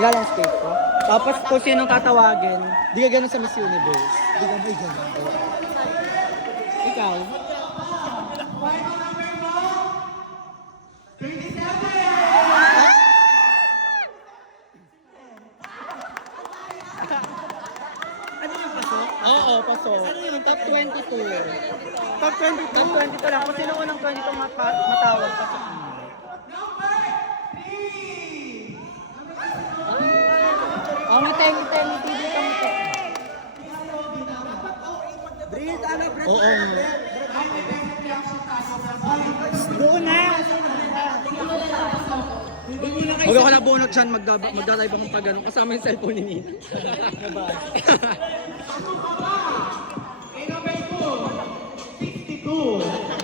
Ilalangskate ko. Tapos kung sinong tatawagin, di ka ganun sa Miss Universe. Di ka may ganun. Ikaw? Ano yung pasok? Oo, pasok. Ano yun? Top 22. Top 20, top 22 lang. Kung sino unang 22 matawag, pasok mo. Oh, ngiti, hindi ka ngiti. Oo. Doon na! Huwag ako nabunot dyan, magdalive akong pag gano'n. Kasama yung cellphone ni Nina.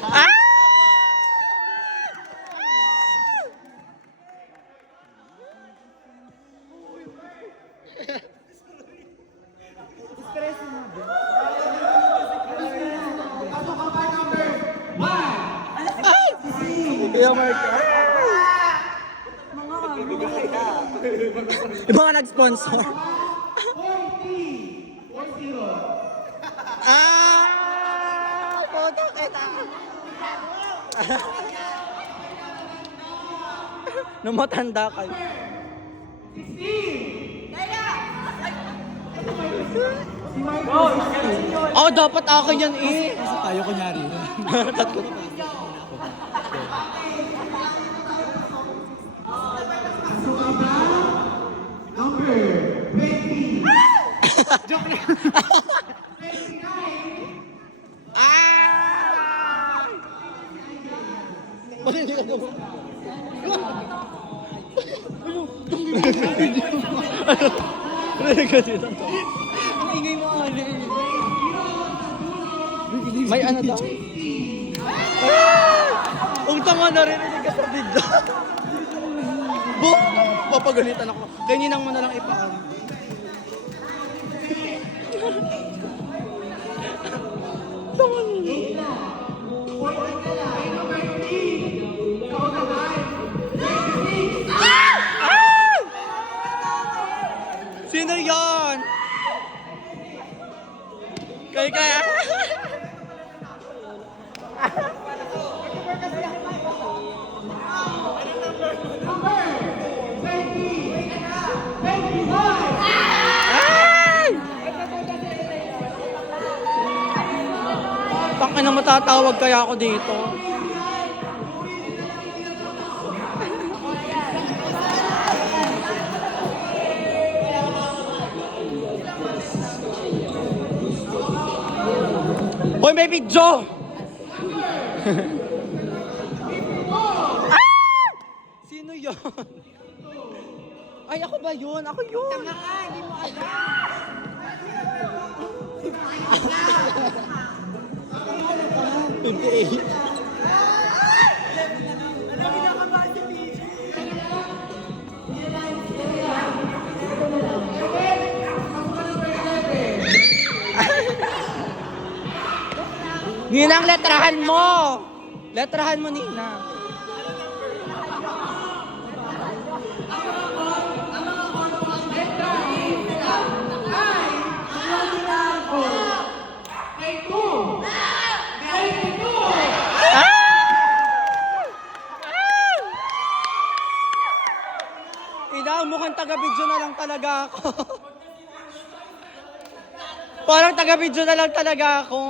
Ah! Kaya Mark. Yung mga nag-sponsor. Puto kita. Nung matanda kayo. Oh, dapat akin yan eh. Kasi tayo kunyari. Tatlo. Joke lang. Bakit hindi ka gawa? Rinig ka dito. Ang ingay mo, Ali. May ano daw? Ang tanga na rin, hindi ka sa video. Papagalitan ako. Kaninang mo na lang ipaan. Sino yan? Kaya. Tangin na matatawag kaya ako dito. Hoy, may video! Sino yun? Ay, ako ba yun? Ako yun! Tanga ka, hindi mo alam. Ninang, letrahan mo! Letrahan mo, Nina. Ina, mukhang taga-video na lang talaga ako. Parang taga-video na lang talaga ako.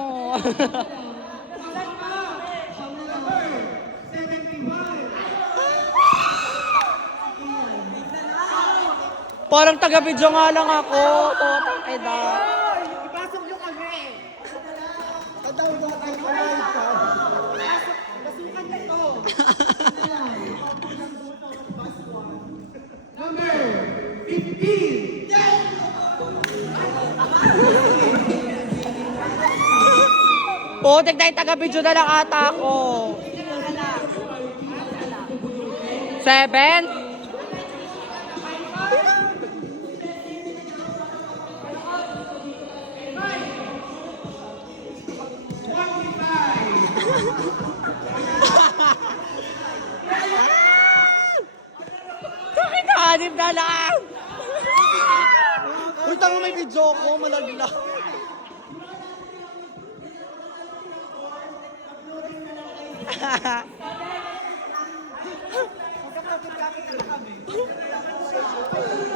Parang taga-video nga lang ako. Totang eda. Ipasok nyo kami. Tadaw ba kayo live ka? Pasukan nyo to. Number 15. Putik na yung taga-video na lang ata ako. 7? Anim na lang! Uy, tango may video ko, malagla.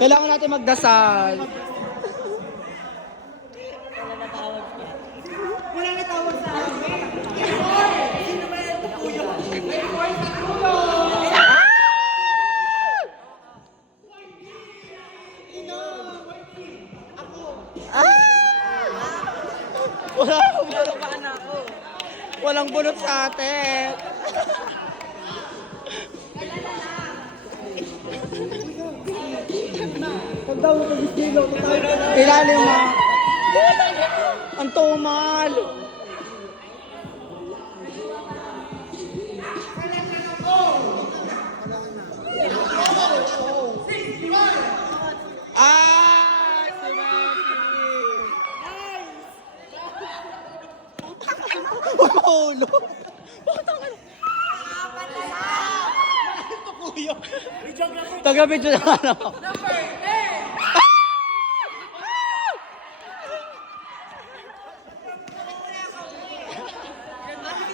Kailangan natin magdasal. Wala na tawag sa amin. Sino ba yan? Tukuyo. Walang bunot sa atin. Ilalim mo. Ang tumal. Ah, si Messi. Mahulog. Taga-video na ano.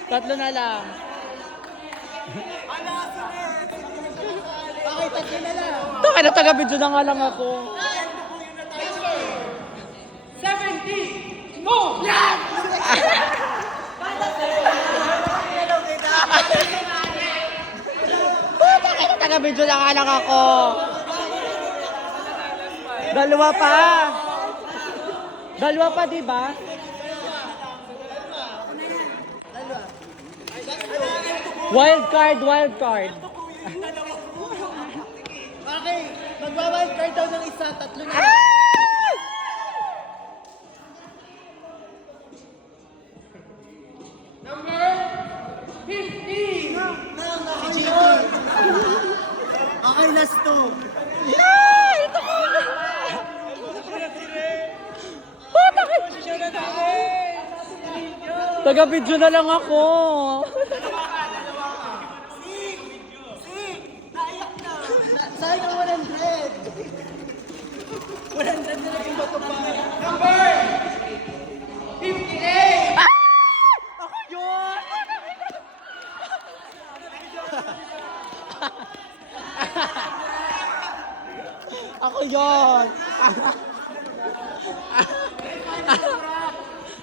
Tatlo na lang. Okay, tatlo na lang. Taka na taga-video na nga lang ako. 70! No! Yan! Taka na taga-video na nga lang ako. Dalawa pa. Dalawa pa, di ba? Wild card, wild card. Okay, magwa-wild card daw ng isa, tatlo na. Number 15! Okay, last two. Yeah! Ito ko! Oh, bakit? Taga-video na lang ako. Sayang ang 100! 100 na lang yung bato pa. Number 58! Ako yun! Ako yun!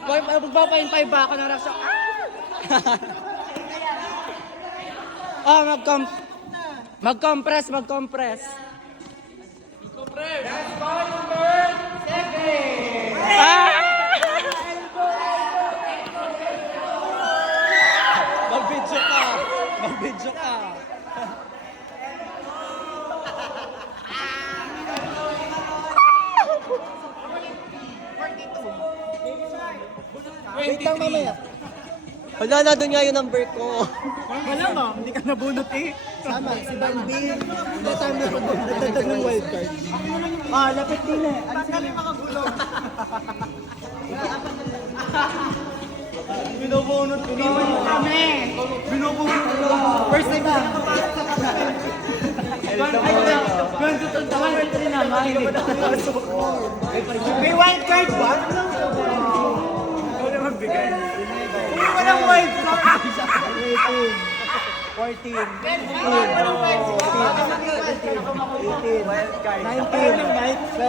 Magpapain-pay ba ako ng raksa? Ah, mag-compress. That's ball number 7! Ah! Mag-video ka. Wait lang mamaya. Wala na doon nga yung number ko. Wala nga, hindi ka nabunot eh. Sama, si Van B. Natang na nagdadag ng wildcard. Ah, lapit din eh. Tanggal yung mga gulong. Binubunot ko naman kami. Binubunot ko naman. First time na nakapasok sa kami. Ganto to naman. May wildcard ba? Wala magbigay. Walang wildcard. 14. 14. 19.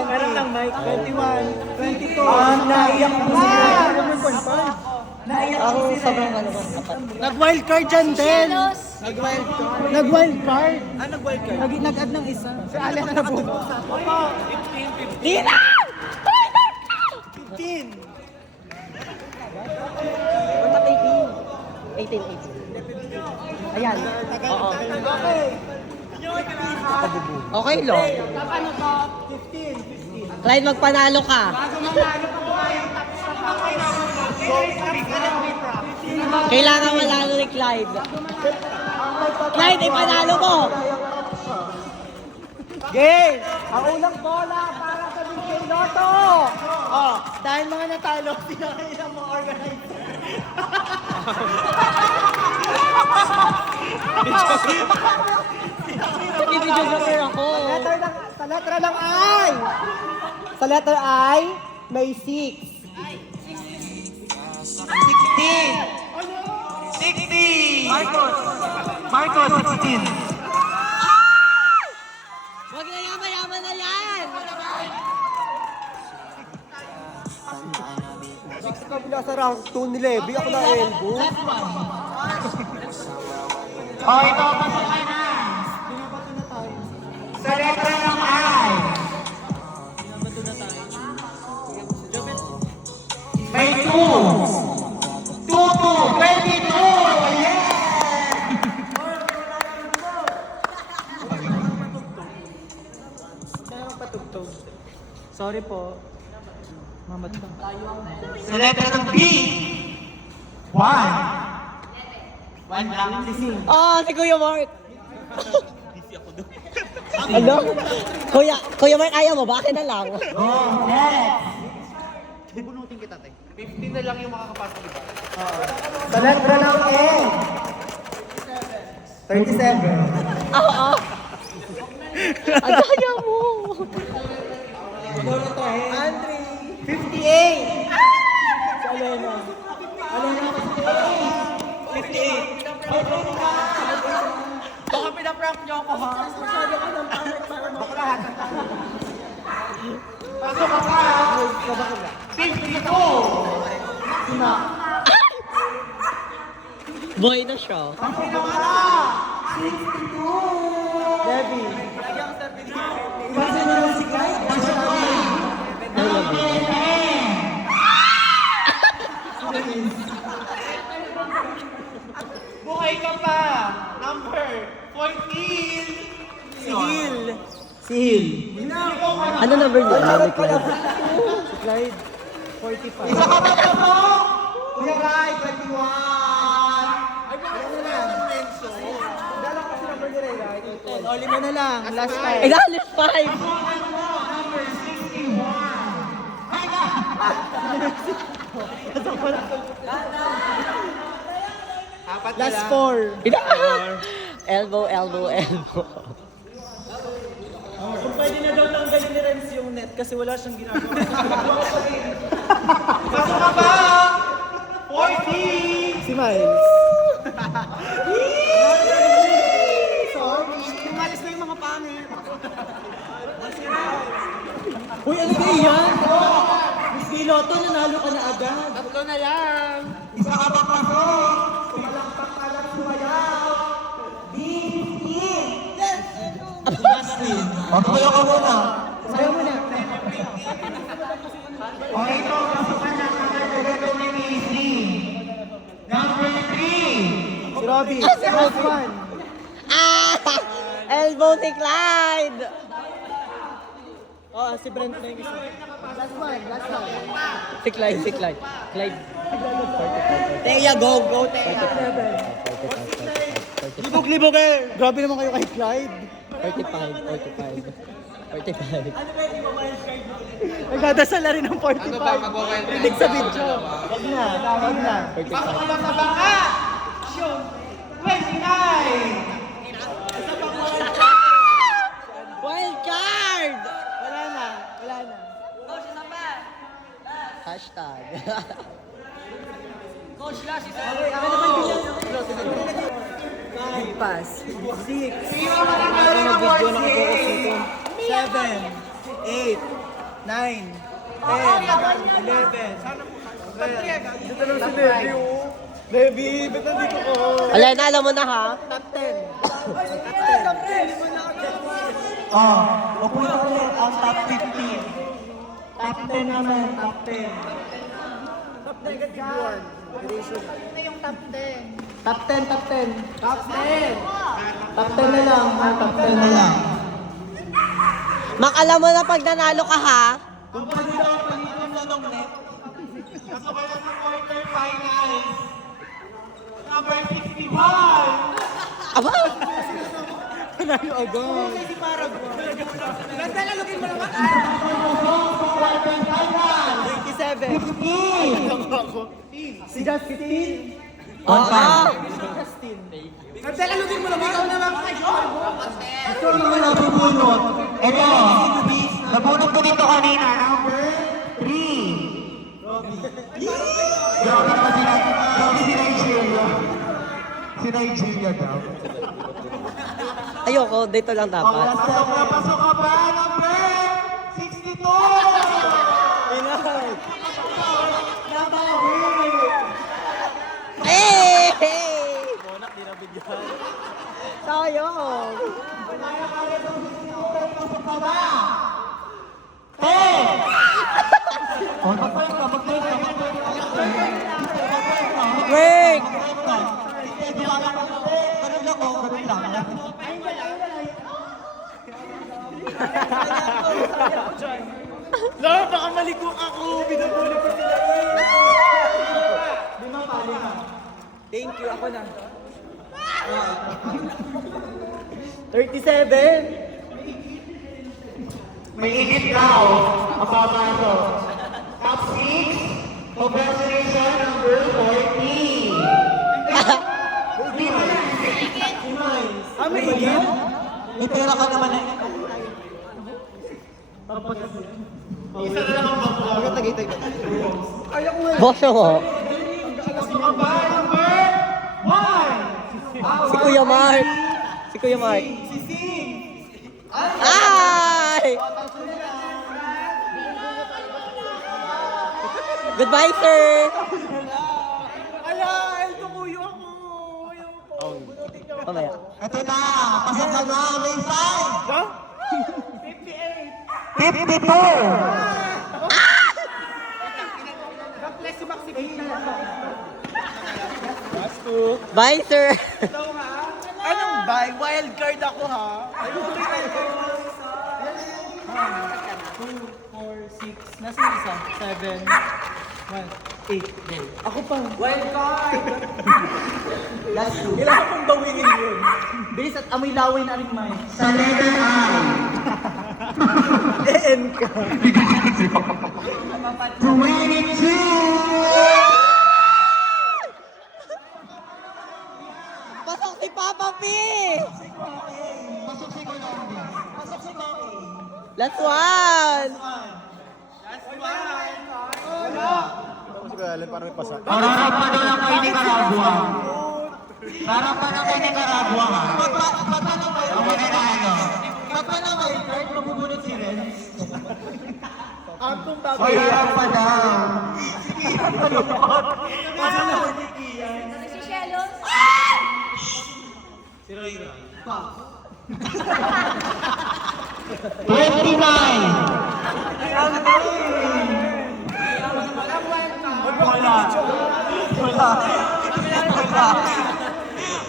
Meron lang Mike. 21. 22. Naiyak mo sila. Naiyak mo sila. Sobrang ano ba? Nag-wildcard dyan din. Nag-wildcard. Nag-wildcard. Nag-wildcard? Nag-add ng isa. Si Ali na nabuno. Di na! 15. 18. Ayan. Oo. Okay lang. Paano to? 15. Clyde, magpanalo ka. Bago manalo pa po yung tapos na pa. Kailangan manalo ni Clyde. Clyde, ipanalo mo. Game! Ang unang bola para sa Big Lotto! Oh, dahil mga natalo, pinakailang mga organizer. Ibidyografer ako. Letter ng Sa letra ng I. Sa letter I, may 6. 16! 16! Marcos, 16. Huwag na yaman na yan! Sa kabila sa rank 2 ni Levy, ako na elbow. Oh, ito, pasok ka na. Sa letra ng I. May 2. 22! Yeah! Patugtog. Sorry po. Mamat ka. Sa letra ng B. 1. 1 lang. Si Kuya Mark! Ano? Kuya Mark, ayaw mo ba? Akin na lang. Oh, next. 15 na lang yung makakapasok, di ba? Sa letra ng E. 37. Oo. Ang daya mo. Andre. 58. Sa Alena. Alena, 58. Baka pinaprank niyo ako, ha? Masyado ka ng pangit para makrahat. Pasok ka pa. 52. Boy na siya. Debbie. Kasi nila si Clyde. Buhay ka pa. Number 14. Si Hil. Si Hil. Ano number niya? Ano Clyde? Si Clyde. 45. Isa ka pa po. Kuya Rai, 21. Ay, Dala kasi number ni Ray, right? O, lima na lang. Last time. Ilalis 5. Last 4. Elbow. Kung pwede na daw tanggalin ni Renz yung net kasi wala siyang ginagawa. Pasok ka pa. 40. Si Miles. Umalis na yung mga pangit. Uy, ano ba yan? Miss Piloto, nanalo ka na agad. Tatlo na lang. Isa ka pa pasok. Kumalakpak ka lang sumayaw. Pagkulo ka muna. Sayo mo na. O ito, pasukan na kagad ni Missy. Number 3. Si Robby. Last one. Elbow si Clyde. Oh, si Brent na yung isa. Last one. Si Clyde. Clyde. Teya, go, Teya. Libog eh. Grabe naman kayo kay Clyde. 45. Nagdadasal na rin ng 45. Rinig sa video. Wag na. Pasok ka lang sa bangka. 29. Wild card! Wala na. Hashtag. Big pass. 6. Sino ang mananalo ng 40? 7, 8, 9, 10, 11. Dito lang si Debbie, oh. Debbie, ba't nandito ko? Alena, alam mo na ha? Top 10. Top 10. Oh, upo na ulit ang top 15. Top 10 naman, top 10. Top negative 1. Ito yung top 10. Top 10. Top 10. Top 10 na lang, top 10 na lang. Mak, alam mo na pag nanalo ka ha? Kung pwede daw palitan na ng net. Kasabay na sa quarterfinals. Number 61. Aba! Panalo agad. Si Paragon. Nagdalalagin mo naman. 27. 15. Si Just 15. Nagdalalugin mo naman. Ikaw na lang. Ito ang mga nabubunot. Ito, nabunod ko dito kanina, number 3. Grabe naman si Nigeria. Si Nigeria daw. Ayoko, dito lang dapat. Pasok ka ba? Number 62! Inay! Nabawi! Hey! Bonak, di nabigyan. Sayang! Pasok ka ba? Hey! Mag-break ka. Break! Ganun lang. Lord, baka maligo ako. Binabuli ko sila. Thank you, ako na. 37. May edit now. Ang papasok. Top 6. Congratulations, number 40. May igil? May pera ka naman eh. Isa na lang ang bakla. Boss mo. Gusto ka ba? Number 1. Si Kuya Mark. Si Kuya Mark. Si Sing. Ay! Goodbye, sir! Ala, tumuyo ako. Mamaya. Ito na. Pasok ka na. May 5. Ha? 52. Bye, sir! Anong buy? Wild card ako ha. 2, 4, 6. Nasa isa? 7, 1, 8. Then. Ako pang wild card. Last 2. Kailangan kong bawingin yun. Based at amoy laway na rin mine. Sa letter I. EN ka. 22. Pasok si Papa P! Pasok si Colombia. Pasok si Mami. Last one! Harap pa doon ako kay Nicaragua. Harap pa doon kay Nicaragua ha. Pagpatanong kayo. Ang mananalo. Pagpatanong kayo, kahit mabubunod si Renz. Atong Hoy, harap pa daw. Si Shellos?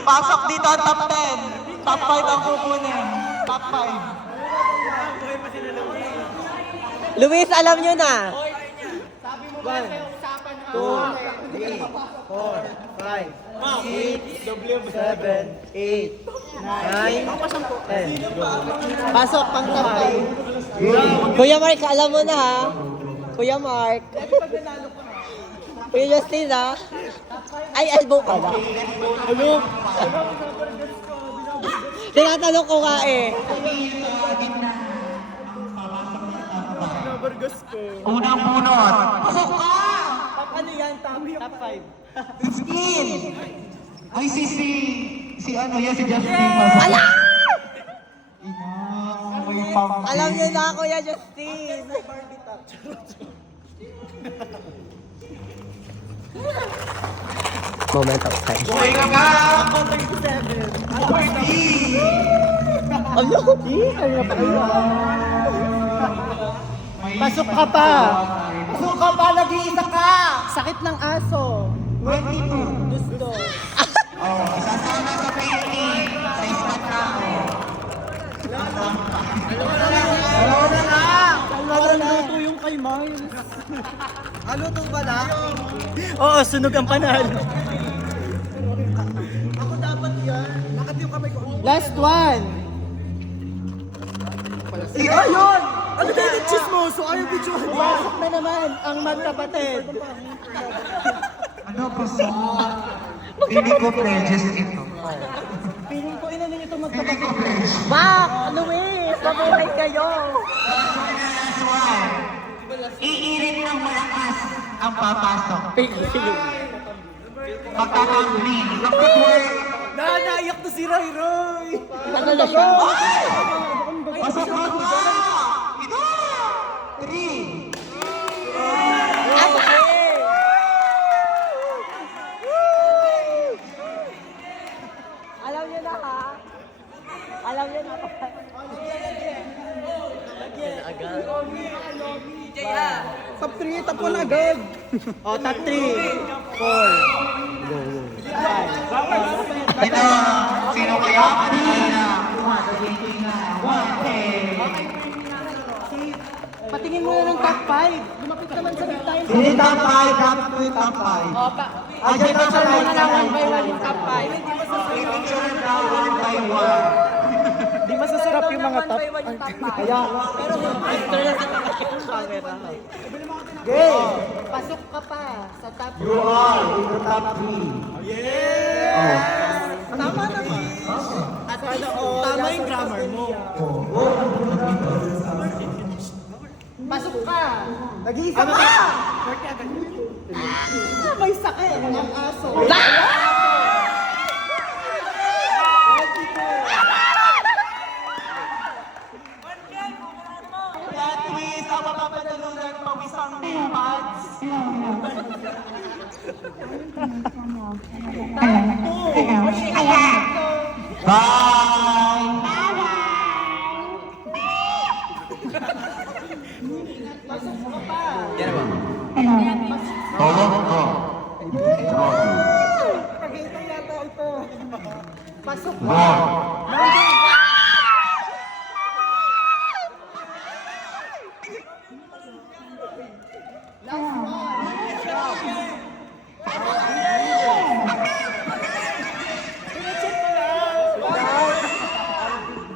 Pasok dito ang top 10. Top 5 ang kukunin. Top 5. Luis, alam nyo na! 1, 2, 3, 4, 5, 6, 7, 8, 9, 10. Pasok pang tapay. Kuya Mark, alam mo na ha? Kuya Mark. Kuya Justin ha? Ay, elbow pala. Ano? Tinatanong ko nga eh. Nabargas ko. Unang bunot. Pasok ka! Top ano yan? Top 5. 15. Ay, si ano yan, si Justin. Ala! Ina, may pang... Alam nyo na, Kuya Justin. Moment of time. Buhay ka ka! Ako 37. Ano? Pasok ka pa! Pasok ka pa! Nag-iisa ka! Sakit ng aso. 22. Gusto. Oh, sasama sa painting. Sa ispat na ako. Dalawa na lang! Parang luto yung kay Miles. Luto ba na? Oo, sunog ang panalo. Ako dapat yan. Bakit yung kamay ko? Last one! Ayun! Ano tayo ng chismoso? Ayaw videohan mo. Pasok na naman ang magkapatid. Ano pa sa... Hindi ko pledges ito. Feeling ko ina ninyo ito magkabati. Bak! Luis! Mabuhay kayo! Iirit ng malakas ang papasok. Sige. Magtatambling. Magtatwerk. Naiyak na si Roy Roy! Ano na siya? Pasok na! Ito! 3. Alam niyo na ha? Alam niyo na ha? Top 3, top 1 agad! O, top 3. 4. Go. Ito, sino kaya ang kanina? Patingin mo na ng top 5. Lumapit naman sa big time. Hindi top 5, top 2, top 5. Ajay ka sa Ano na lang, 1 by 1 yung top 5. picture na 1 by 1. Di masasarap yung mga top. Kaya, After na sa camera. game! Pasok ka pa sa top 5. You are in the top 3. Tama naman. At tama yung grammar mo. Pasok ka! Nag-iisa ka! May sakit ang aso. That twist, ang mapapadalunan pawisang pads. Bye! Pasok ka pa. Tolong ko. Pag-ito yata ito. Pasok ka. More.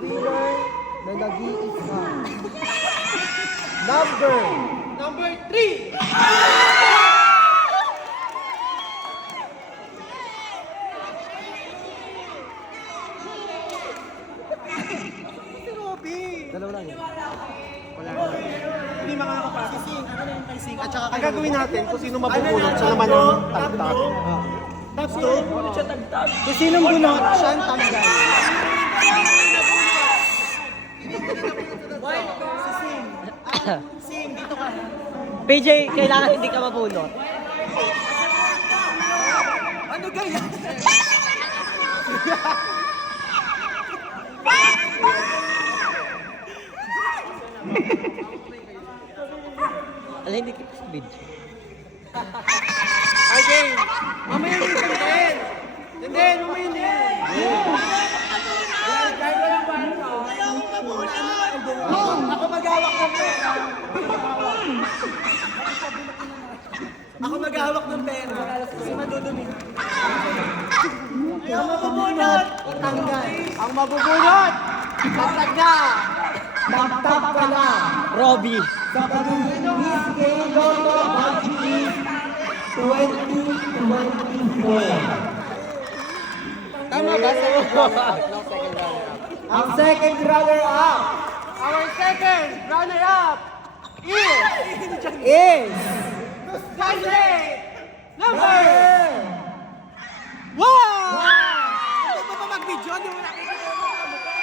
Winner na nag-iisa. Number 3. Si Robby. Dalawa lang yun. Hindi makakapasok. Sising. Ano na yung kay Sing? At saka ang gagawin natin kung sino mabubunot sa laman ng tagtag. Top 2. Kung sinong bunot, siya ang tanggal. Sising. Sing, dito ka. PJ, kailangan hindi ka mabunot. Ano ganyan? Alam, hindi kita sa video. Okay. Mamaya yung din. Hindi, mamaya din. Ako maghawak ng pera. Ako maghawak ng pera. Kasi madudumi. Ang mabubunot, tanggal. Ang mabubunot, tagtaga. Tagtag ka na. Robby. Sa pagiging Miss Gay Lotto Budget 2024. Tama ba? Ang second runner-up. Our second runner-up is number 1! Hindi mo ba mag-video? Hindi mo nakikita mo ang mukha.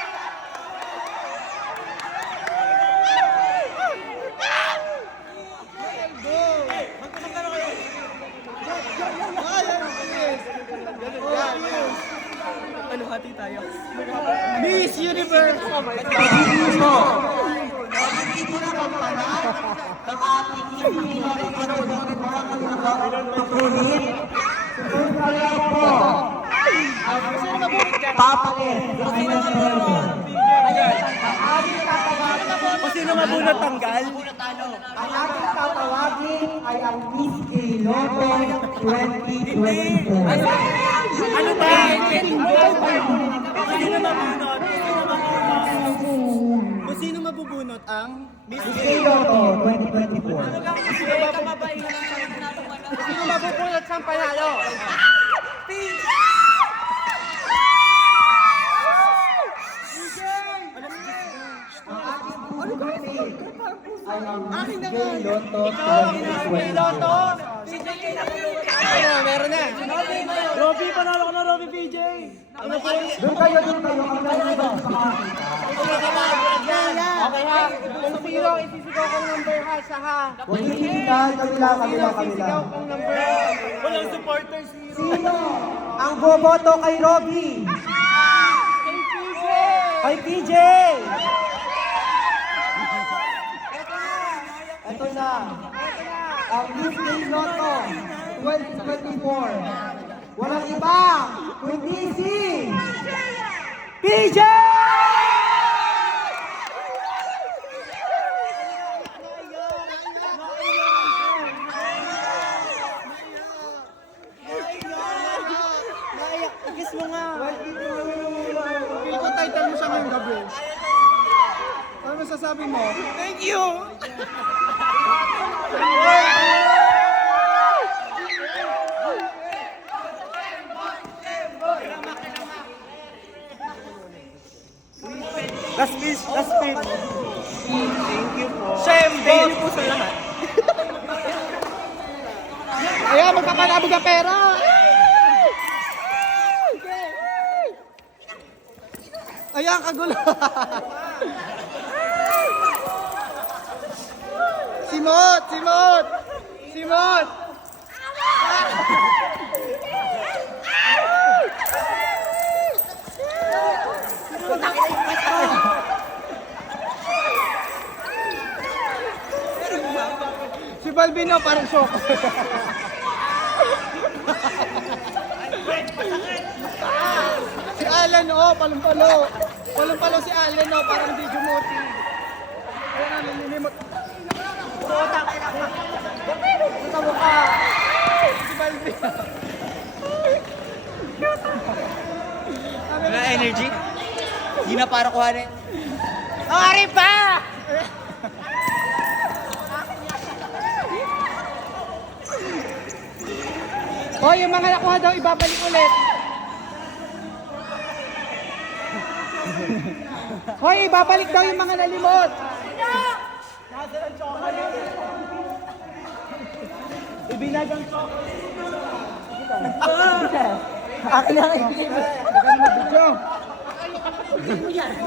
Ano, hati tayo? Miss Universe! Ang ating hindi papalit. Kung sino mabunot tanggal? Ang ating tatawagin ay ang Miss Gay Lotto 2024. Ano tayo? Kung sino mabunot? Kung sino mabubunot ang Miss Gay Lotto 2024. Sino mabubunot sa panalo? ay ang Miss Gay Lotto 2020. Ano, meron na. Robby, panalo ka na, Robby PJ. Doon kayo. Ang naliliban sa mga Okay ha. Kung sino, isisigaw kong number ha, siya ha. huwag yung titigan, kabila. Kung number. Walang supporters, hero. Sino ang boboto kay Robby? Kay PJ. Kay PJ! Ito na. Ang Miss Gay Lotto 2024. Walang iba, kundi si PJ! Naiyak, ikis mo nga. 22. Feel ko title mo siya ngayong gabi. Ano masasabi mo? Thank you. Last piece. Thank you po. Thank you po sa lahat. Ayan, magkakalabog ang pera. Ayan, kagulo. Simot! Si Balbino parang shock. Si Alan, palumpalo. Palumpalo si Alan, parang di jumuti. Ayan, nalilimot. Sa mukha. Si Balbino. Wala energy? Hindi na para kuhanin. Ang ari pa! Hoy, yung mga nakuha daw, ibabalik ulit. Hoy, ibabalik daw yung mga nalimot. Ibinag ang Akin na kayo. chocolate.